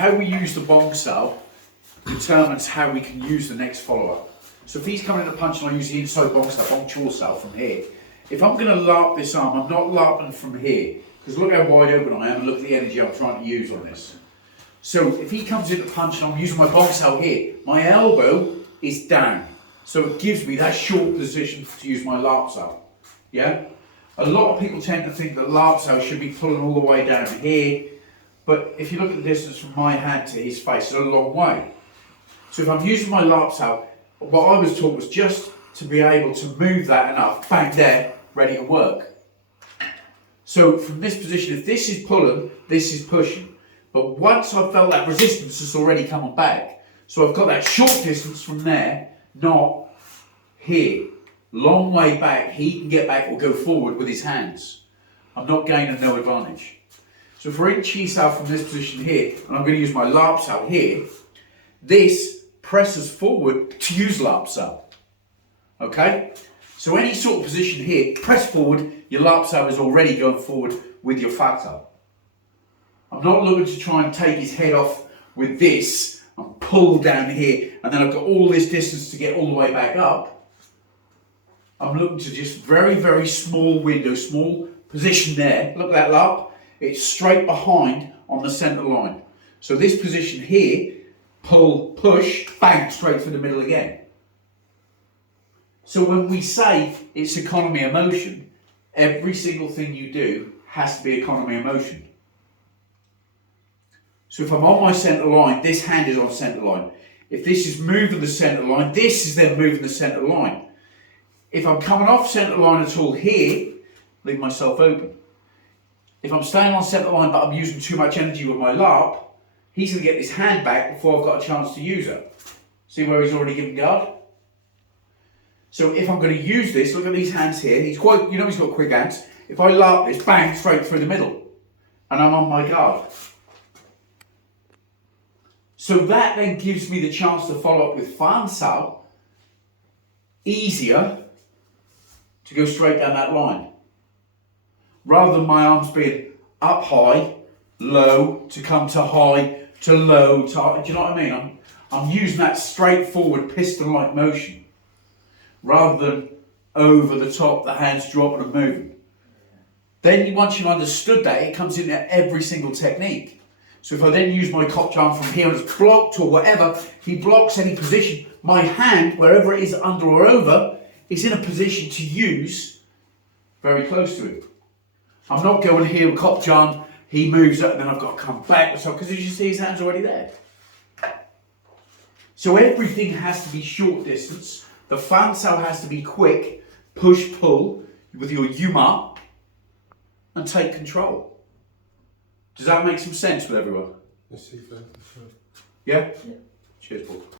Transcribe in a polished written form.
how we use the bong cell determines how we can use the next follow-up. So if he's coming in a punch and I use the inside bong chaw cell from here, if I'm going to larp this arm, I'm not larping from here, because look how wide open I am and look at the energy I'm trying to use on this. So if he comes in to punch and I'm using my bong cell here, my elbow is down. So it gives me that short position to use my larp cell. Yeah? A lot of people tend to think that larp cell should be pulling all the way down here, but if you look at the distance from my hand to his face, it's a long way. So if I'm using my larp cell, what I was taught was just to be able to move that enough, bang there, ready to work. So from this position, if this is pulling, this is pushing. But once I've felt that resistance, it's already coming back. So I've got that short distance from there, not here. Long way back, he can get back or go forward with his hands. I'm not gaining no advantage. So if we're in chi cell from this position here, and I'm going to use my larp cell here, this presses forward to use larp cell. Okay? So any sort of position here, press forward, your larp cell is already going forward with your factor. I'm not looking to try and take his head off with this and pull down here, and then I've got all this distance to get all the way back up. I'm looking to just very, very small window, small position there. Look at that larp. It's straight behind on the centre line. So this position here, pull, push, bang, straight through the middle again. So when we say it's economy of motion, every single thing you do has to be economy of motion. So if I'm on my centre line, this hand is on centre line. If this is moving the centre line, this is then moving the centre line. If I'm coming off centre line at all here, leave myself open. If I'm staying on centre line but I'm using too much energy with my larp, he's going to get this hand back before I've got a chance to use it. See where he's already given guard? So if I'm going to use this, look at these hands here. He's quite, he's got quick hands. If I larp this, bang, straight through the middle. And I'm on my guard. So that then gives me the chance to follow up with fan cell easier to go straight down that line. Rather than my arms being up high, low, to come to high, to low, to high. Do you know what I mean? I'm using that straightforward piston-like motion rather than over the top, the hands dropping and moving. Then once you've understood that, it comes into every single technique. So if I then use my Kop Jaan from here and it's blocked or whatever, he blocks any position. My hand, wherever it is under or over, is in a position to use very close to it. I'm not going here with Kop Jaan, he moves it and then I've got to come back because as you see his hand's already there. So everything has to be short distance. The fan cell has to be quick, push, pull with your Yuma and take control. Does that make some sense with everyone? Yes, sir. Yeah? Yeah. Cheers, Paul.